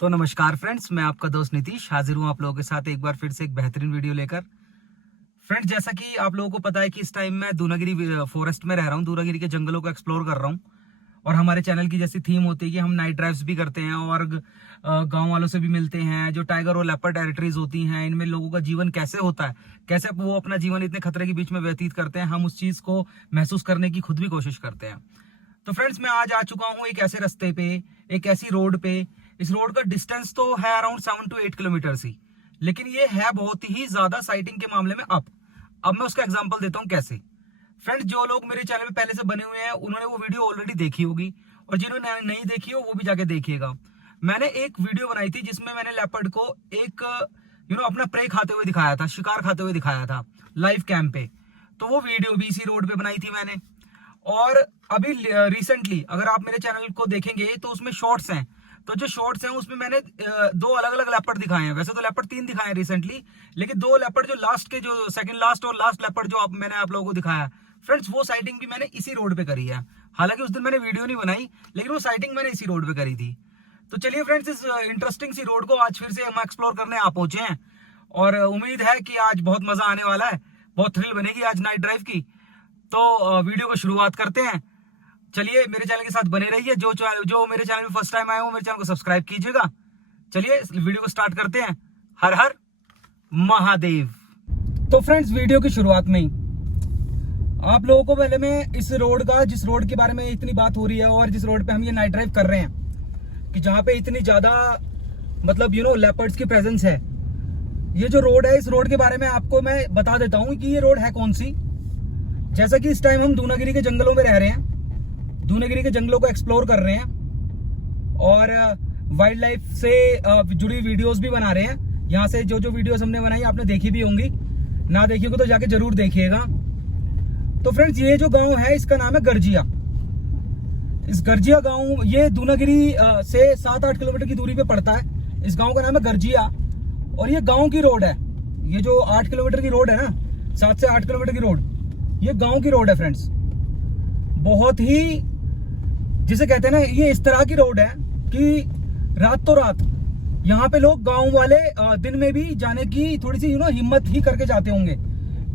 तो नमस्कार फ्रेंड्स, मैं आपका दोस्त नीतीश हाजिर हूँ आप लोगों के साथ एक बार फिर से एक बेहतरीन वीडियो लेकर। फ्रेंड्स, जैसा कि आप लोगों को पता है कि इस टाइम मैं दूनागिरी फॉरेस्ट में रह रहा हूँ, दूनागिरी के जंगलों को एक्सप्लोर कर रहा हूँ। और हमारे चैनल की जैसी थीम होती है कि हम नाइट ड्राइव्स भी करते हैं और गांव वालों से भी मिलते हैं। जो टाइगर और लेपर्ड टेरिटरीज होती हैं, इनमें लोगों का जीवन कैसे होता है, कैसे वो अपना जीवन इतने खतरे के बीच में व्यतीत करते हैं, हम उस चीज को महसूस करने की खुद भी कोशिश करते हैं। तो फ्रेंड्स, मैं आज आ चुका हूँ एक ऐसे रास्ते पे, एक ऐसी रोड पे। इस रोड का डिस्टेंस तो है अराउंड 7 to 8 किलोमीटर ही, लेकिन ये है बहुत ही ज्यादा साइटिंग के मामले में अब मैं उसका एग्जांपल देता हूँ कैसे। फ्रेंड्स, जो लोग मेरे चैनल पे पहले से बने हुए हैं उन्होंने वो वीडियो ऑलरेडी देखी होगी, और जिन्होंने नहीं देखी हो वो भी जाके देखिएगा। मैंने एक वीडियो बनाई थी जिसमें मैंने लेपर्ड को एक अपना प्रे खाते हुए दिखाया था, शिकार खाते हुए दिखाया था लाइव कैम पे। तो वो वीडियो भी इसी रोड पे बनाई थी मैंने। और अभी रिसेंटली अगर आप मेरे चैनल को देखेंगे तो उसमें शॉर्ट्स हैं, तो जो शॉर्ट्स हैं उसमें मैंने दो अलग अलग लेपर्ड दिखाए हैं। वैसे तो लेपर्ड 3 दिखाए हैं रिसेंटली, लेकिन 2 लेपर्ड जो लास्ट के, जो सेकंड लास्ट और लास्ट लेपर्ड जो मैंने आप लोगों को दिखाया फ्रेंड्स, वो साइटिंग भी मैंने इसी रोड पे करी है। हालांकि उस दिन मैंने वीडियो नहीं बनाई, लेकिन वो साइटिंग मैंने इसी रोड पे करी थी। तो चलिए फ्रेंड्स, इस इंटरेस्टिंग सी रोड को आज फिर से हम एक्सप्लोर करने आ पहुंचे हैं, और उम्मीद है कि आज बहुत मजा आने वाला है, बहुत थ्रिल बनेगी आज नाइट ड्राइव की। तो वीडियो को शुरुआत करते हैं। चलिए मेरे चैनल के साथ बने रहिए। जो मेरे चैनल में फर्स्ट टाइम आए हो, मेरे चैनल को सब्सक्राइब कीजिएगा। चलिए इस वीडियो को स्टार्ट करते हैं। हर हर महादेव। तो फ्रेंड्स, वीडियो की शुरुआत में ही आप लोगों को पहले मैं इस रोड का, जिस रोड के बारे में इतनी बात हो रही है और जिस रोड पे हम ये नाइट ड्राइव कर रहे हैं, कि जहां पे इतनी ज्यादा मतलब लेपर्ड्स की प्रेजेंस है, ये जो रोड है, इस रोड के बारे में आपको मैं बता देता हूं कि ये रोड है कौन सी। जैसा कि इस टाइम हम दूनागिरी के जंगलों में रह रहे हैं, दूनागिरी के जंगलों को एक्सप्लोर कर रहे हैं और वाइल्ड लाइफ से जुड़ी वीडियोस भी बना रहे हैं। यहाँ से जो जो वीडियोस हमने बनाई आपने देखी भी होंगी, ना देखी होगी तो जाके जरूर देखिएगा। तो फ्रेंड्स, ये जो गांव है इसका नाम है गर्जिया। इस गर्जिया गांव, ये दूनागिरी से 7-8 किलोमीटर की दूरी पे पड़ता है। इस गांव का नाम है गर्जिया, और ये गांव की रोड है। ये जो 8 किलोमीटर की रोड है ना, 7 से 8 किलोमीटर की रोड, ये गांव की रोड है फ्रेंड्स। बहुत ही, जिसे कहते हैं ना, ये इस तरह की रोड है कि रात तो रात यहाँ पे लोग, गांव वाले दिन में भी जाने की थोड़ी सी हिम्मत ही करके जाते होंगे,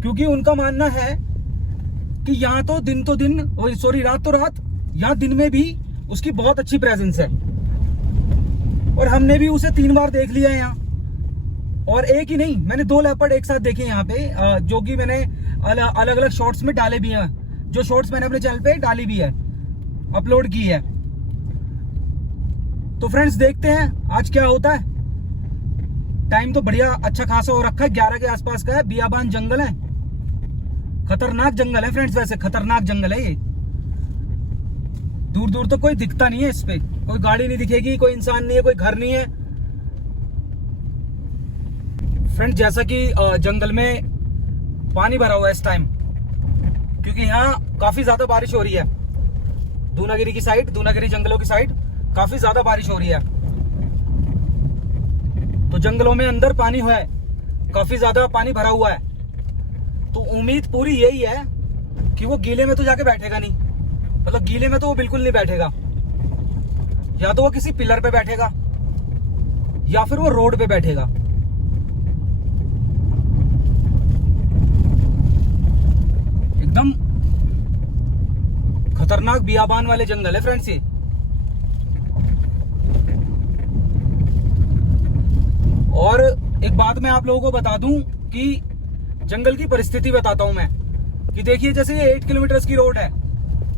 क्योंकि उनका मानना है कि यहाँ तो दिन रात तो रात, यहाँ दिन में भी उसकी बहुत अच्छी प्रेजेंस है। और हमने भी उसे 3 बार देख लिया है यहाँ, और एक ही नहीं, मैंने 2 लेपर्ड एक साथ देखे यहाँ पे, जो कि मैंने अलग अलग शॉर्ट्स में डाले भी हैं। जो शॉर्ट्स मैंने अपने चैनल पे डाली भी है, अपलोड की है। तो फ्रेंड्स, देखते हैं आज क्या होता है। टाइम तो बढ़िया अच्छा खासा हो रखा है, 11 के आसपास का है। बियाबान जंगल है, खतरनाक जंगल है फ्रेंड्स। वैसे खतरनाक जंगल है ये। दूर दूर तो कोई दिखता नहीं है, इस पे कोई गाड़ी नहीं दिखेगी, कोई इंसान नहीं है, कोई घर नहीं है। फ्रेंड्स, जैसा कि जंगल में पानी भरा हुआ है इस टाइम, क्योंकि यहाँ काफी ज्यादा बारिश हो रही है। दूनागिरी की साइड, दूनागिरी जंगलों की साइड काफी ज्यादा बारिश हो रही है। तो जंगलों में अंदर पानी है, काफी ज्यादा पानी भरा हुआ है। तो उम्मीद पूरी यही है कि वो गीले में तो जाके बैठेगा नहीं, मतलब गीले में तो वो बिल्कुल नहीं बैठेगा। या तो वो किसी पिलर पे बैठेगा या फिर वो रोड पे बैठेगा। एकदम खतरनाक बियाबान वाले जंगल है फ्रेंड्स ये। और एक बात मैं आप लोगों को बता दूं कि जंगल की परिस्थिति बताता हूं मैं, कि देखिए जैसे ये 8 किलोमीटर की रोड है,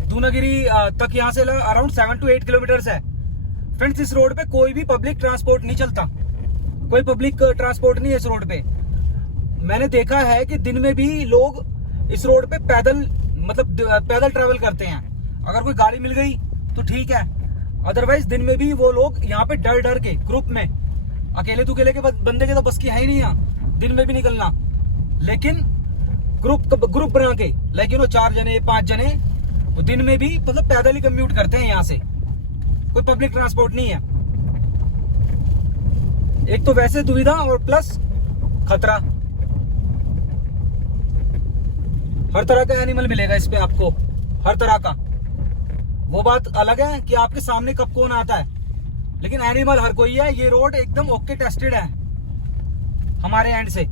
दूनागिरी तक यहाँ से अराउंड 7 to 8 किलोमीटर है फ्रेंड्स। इस रोड पे कोई भी पब्लिक ट्रांसपोर्ट नहीं चलता, कोई पब्लिक ट्रांसपोर्ट नहीं है इस रोड पे। मैंने देखा है कि दिन में भी लोग इस रोड पे पैदल ट्रेवल करते हैं। अगर कोई गाड़ी मिल गई तो ठीक है, अदरवाइज दिन में भी वो लोग यहाँ पे डर डर के ग्रुप में, अकेले दुकेले के बंदे के तो बस की है ही नहीं यहाँ दिन में भी निकलना, लेकिन ग्रुप बना के, लाइक 4 जने 5 जने, वो दिन में भी मतलब पैदल ही कम्यूट करते हैं यहाँ से। कोई पब्लिक ट्रांसपोर्ट नहीं है। एक तो वैसे दुविधा और प्लस खतरा। हर तरह का एनिमल मिलेगा इस पे आपको, हर तरह का। वो बात अलग है कि आपके सामने कब कौन आता है, लेकिन एनिमल हर कोई है। ये रोड एकदम ओके टेस्टेड है हमारे एंड से,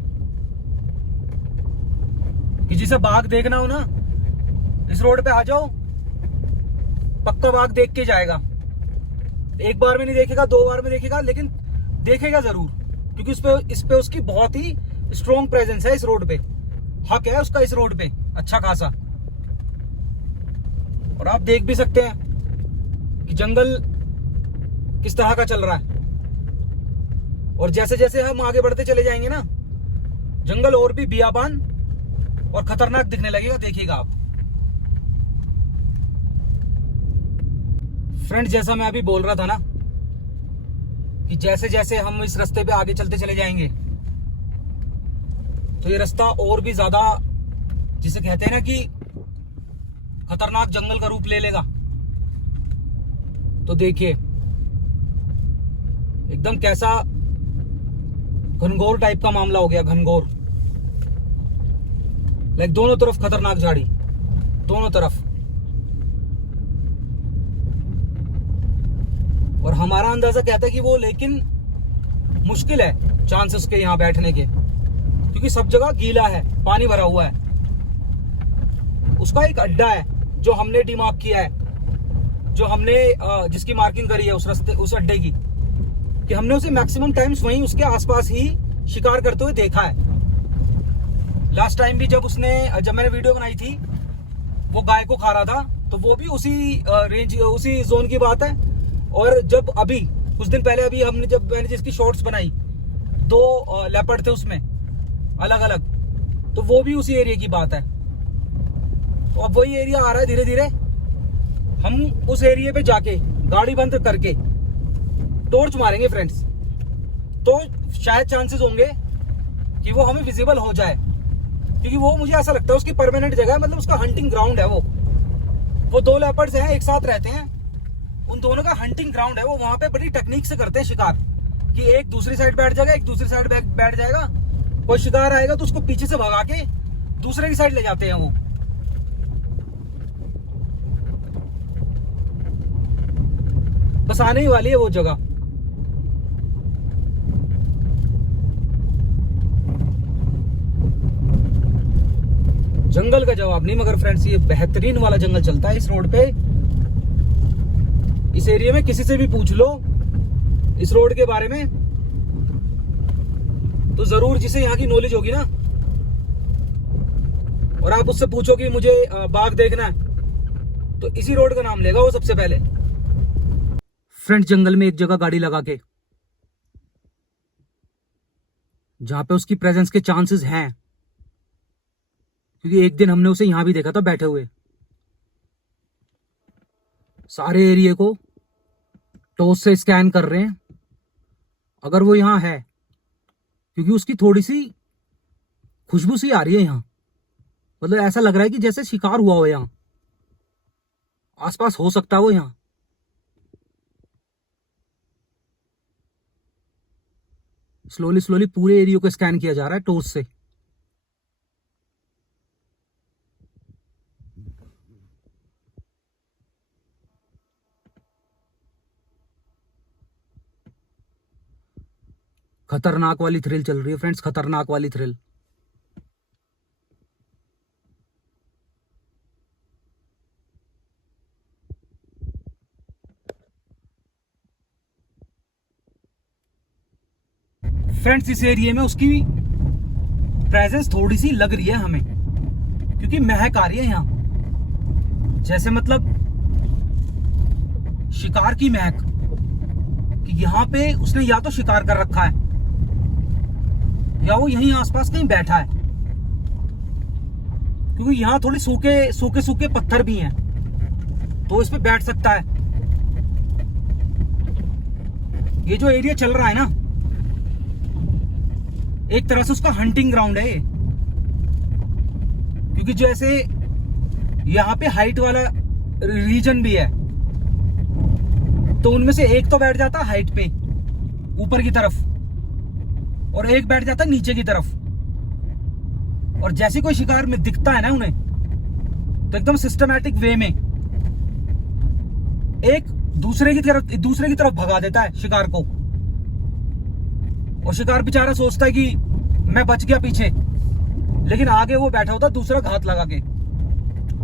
कि जिसे बाघ देखना हो ना इस रोड पे आ जाओ, पक्का बाघ देख के जाएगा। एक बार में नहीं देखेगा, 2 बार में देखेगा, लेकिन देखेगा जरूर, क्योंकि इस पे उसकी बहुत ही स्ट्रॉन्ग प्रेजेंस है इस रोड पे। हक है उसका इस रोड पे अच्छा खासा। और आप देख भी सकते हैं कि जंगल किस तरह का चल रहा है। और जैसे जैसे हम आगे बढ़ते चले जाएंगे ना, जंगल और भी बियाबान और खतरनाक दिखने लगेगा, देखिएगा आप। फ्रेंड, जैसा मैं अभी बोल रहा था ना कि जैसे जैसे हम इस रास्ते पे आगे चलते चले जाएंगे तो ये रास्ता और भी ज्यादा, जिसे कहते हैं ना कि खतरनाक जंगल का रूप ले लेगा। तो देखिए एकदम कैसा घनघोर टाइप का मामला हो गया, घनघोर। लाइक दोनों तरफ खतरनाक झाड़ी, दोनों तरफ। और हमारा अंदाजा कहता है कि वो, लेकिन मुश्किल है चांस उसके यहाँ बैठने के, क्योंकि सब जगह गीला है, पानी भरा हुआ है। उसका एक अड्डा है जो हमने डिमार्क किया है, जो हमने जिसकी मार्किंग करी है उस रास्ते, उस अड्डे की, कि हमने उसे मैक्सिमम टाइम्स वहीं उसके आसपास ही शिकार करते हुए देखा है। लास्ट टाइम भी जब मैंने वीडियो बनाई थी, वो गाय को खा रहा था, तो वो भी उसी रेंज, उसी जोन की बात है। और जब अभी कुछ दिन पहले अभी मैंने जिसकी शॉर्ट्स बनाई, 2 लेपर्ड थे उसमें अलग अलग, तो वो भी उसी एरिया की बात है। तो अब वही एरिया आ रहा है धीरे धीरे। हम उस एरिया पे जाके गाड़ी बंद करके टॉर्च मारेंगे फ्रेंड्स, तो शायद चांसेस होंगे कि वो हमें विजिबल हो जाए, क्योंकि वो मुझे ऐसा लगता है उसकी परमानेंट जगह है, मतलब उसका हंटिंग ग्राउंड है। वो 2 लेपर्ड्स हैं, एक साथ रहते हैं, उन दोनों का हंटिंग ग्राउंड है। वो वहां पे बड़ी टेक्निक से करते हैं शिकार, कि एक दूसरी साइड बैठ जाएगा, एक दूसरी साइड बैठ जाएगा, कोई शिकार आएगा तो उसको पीछे से भगा के दूसरे की साइड ले जाते हैं वो। बस आने ही वाली है वो जगह। जंगल का जवाब नहीं, मगर फ्रेंड्स ये बेहतरीन वाला जंगल चलता है इस रोड पे। इस एरिया में किसी से भी पूछ लो इस रोड के बारे में, तो जरूर, जिसे यहाँ की नॉलेज होगी ना, और आप उससे पूछो कि मुझे बाघ देखना है, तो इसी रोड का नाम लेगा वो सबसे पहले। फ्रेंड्स, जंगल में एक जगह गाड़ी लगा के, जहां पे उसकी प्रेजेंस के चांसेस हैं, क्योंकि एक दिन हमने उसे यहां भी देखा था बैठे हुए। सारे एरिया को टॉर्च से स्कैन कर रहे हैं, अगर वो यहां है, क्योंकि उसकी थोड़ी सी खुशबू सी आ रही है यहां, मतलब ऐसा लग रहा है कि जैसे शिकार हुआ हो यहां, आसपास हो सकता है वो यहां। स्लोली स्लोली पूरे एरिया को स्कैन किया जा रहा है टॉर्च से। खतरनाक वाली थ्रिल चल रही है फ्रेंड्स, खतरनाक वाली थ्रिल। फ्रेंड्स, इस एरिया में उसकी प्रेजेंस थोड़ी सी लग रही है हमें, क्योंकि महक आ रही है यहां, जैसे मतलब शिकार की महक, कि यहां पे उसने या तो शिकार कर रखा है या वो यहीं आसपास कहीं बैठा है, क्योंकि यहां थोड़ी सूखे पत्थर भी हैं, तो इस पे बैठ सकता है। ये जो एरिया चल रहा है ना, एक तरह से उसका हंटिंग ग्राउंड है ये, क्योंकि जैसे यहां पे हाइट वाला रीजन भी है, तो उनमें से एक तो बैठ जाता हाइट पे ऊपर की तरफ, और एक बैठ जाता नीचे की तरफ। और जैसे कोई शिकार में दिखता है ना उन्हें, तो एकदम सिस्टमैटिक वे में एक दूसरे की तरफ भगा देता है शिकार को, और शिकार बेचारा सोचता है कि मैं बच गया पीछे, लेकिन आगे वो बैठा होता दूसरा घात लगा के,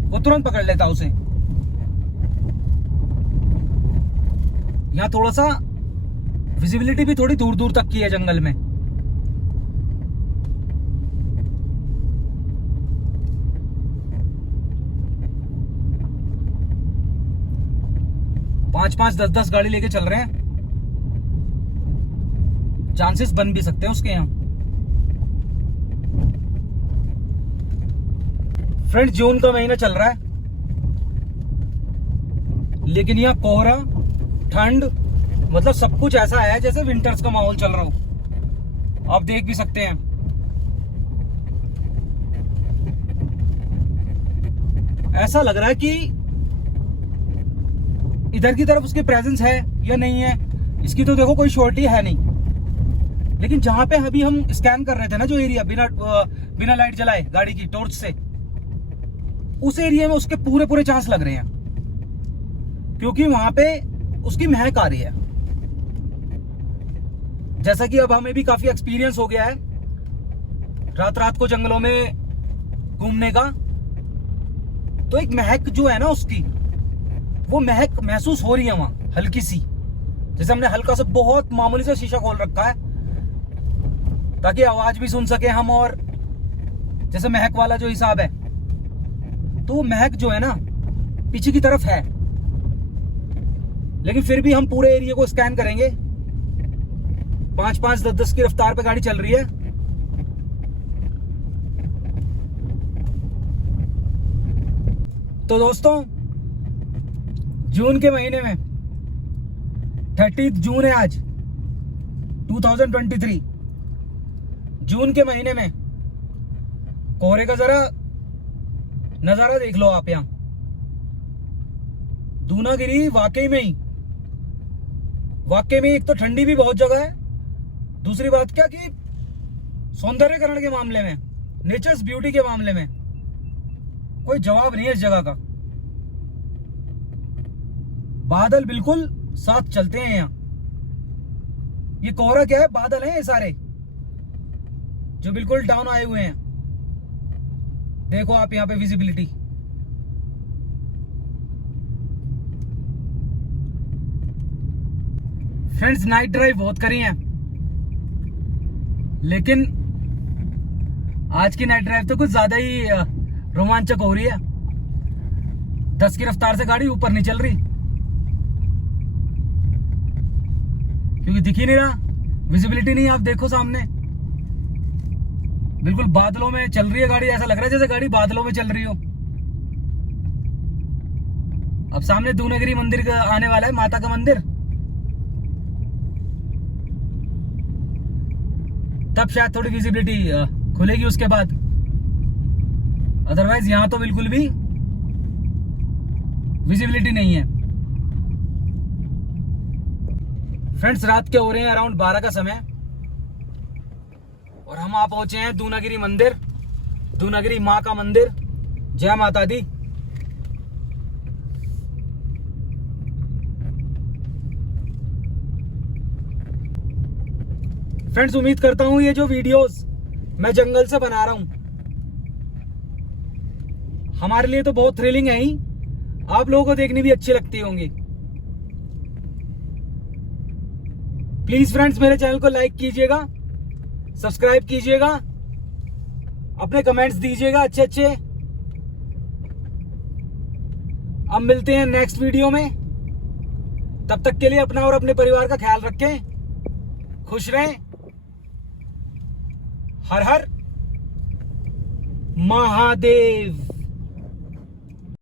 वो तुरंत पकड़ लेता उसे। यहां थोड़ा सा विजिबिलिटी भी थोड़ी दूर दूर तक की है जंगल में। पांच 10 गाड़ी लेके चल रहे हैं, चांसेस बन भी सकते हैं उसके यहां। फ्रेंड्स, जून का महीना चल रहा है, लेकिन यहां कोहरा, ठंड, मतलब सब कुछ ऐसा है जैसे विंटर्स का माहौल चल रहा हो। आप देख भी सकते हैं। ऐसा लग रहा है कि इधर की तरफ उसकी प्रेजेंस है या नहीं है, इसकी तो देखो कोई श्योरिटी है नहीं। लेकिन जहां पे अभी हम स्कैन कर रहे थे ना, जो एरिया बिना लाइट जलाए गाड़ी की टॉर्च से, उस एरिया में उसके पूरे चांस लग रहे हैं, क्योंकि वहां पे उसकी महक आ रही है। जैसा कि अब हमें भी काफी एक्सपीरियंस हो गया है रात को जंगलों में घूमने का, तो एक महक जो है ना उसकी, वो महक महसूस हो रही है वहां, हल्की सी। जैसे हमने हल्का सा बहुत मामूली सा शीशा खोल रखा है ताकि आवाज भी सुन सके हम, और जैसे महक वाला जो हिसाब है, तो वो महक जो है ना पीछे की तरफ है। लेकिन फिर भी हम पूरे एरिया को स्कैन करेंगे। 5 10 की रफ्तार पे गाड़ी चल रही है। तो दोस्तों, जून के महीने में 30 जून है आज 2023। जून के महीने में कोहरे का जरा नजारा देख लो आप। यहां दूनागिरी वाकई में एक तो ठंडी भी बहुत जगह है, दूसरी बात क्या कि सौंदर्यकरण के मामले में, नेचर्स ब्यूटी के मामले में कोई जवाब नहीं है इस जगह का। बादल बिल्कुल साथ चलते हैं यहां। ये कोहरा क्या है? बादल हैं ये सारे जो बिल्कुल डाउन आए हुए हैं। देखो आप यहां पे विजिबिलिटी। फ्रेंड्स, नाइट ड्राइव बहुत करी है, लेकिन आज की नाइट ड्राइव तो कुछ ज्यादा ही रोमांचक हो रही है। 10 की रफ्तार से गाड़ी ऊपर नहीं चल रही, क्योंकि दिख ही नहीं रहा, विजिबिलिटी नहीं। आप देखो सामने बिल्कुल बादलों में चल रही है गाड़ी, ऐसा लग रहा है जैसे गाड़ी बादलों में चल रही हो। अब सामने दूनागिरी मंदिर आने वाला है, माता का मंदिर, तब शायद थोड़ी विजिबिलिटी खुलेगी उसके बाद। अदरवाइज यहां तो बिल्कुल भी विजिबिलिटी नहीं है। फ्रेंड्स, रात के हो रहे हैं अराउंड 12 का समय, और हम आ पहुंचे हैं दूनागिरी मंदिर, दूनागिरी माँ का मंदिर। जय माता दी। फ्रेंड्स, उम्मीद करता हूं ये जो वीडियोस मैं जंगल से बना रहा हूं, हमारे लिए तो बहुत थ्रिलिंग है ही, आप लोगों को देखनी भी अच्छी लगती होंगी। प्लीज फ्रेंड्स, मेरे चैनल को लाइक कीजिएगा, सब्सक्राइब कीजिएगा, अपने कमेंट्स दीजिएगा अच्छे। अब मिलते हैं नेक्स्ट वीडियो में, तब तक के लिए अपना और अपने परिवार का ख्याल रखें, खुश रहें। हर हर महादेव।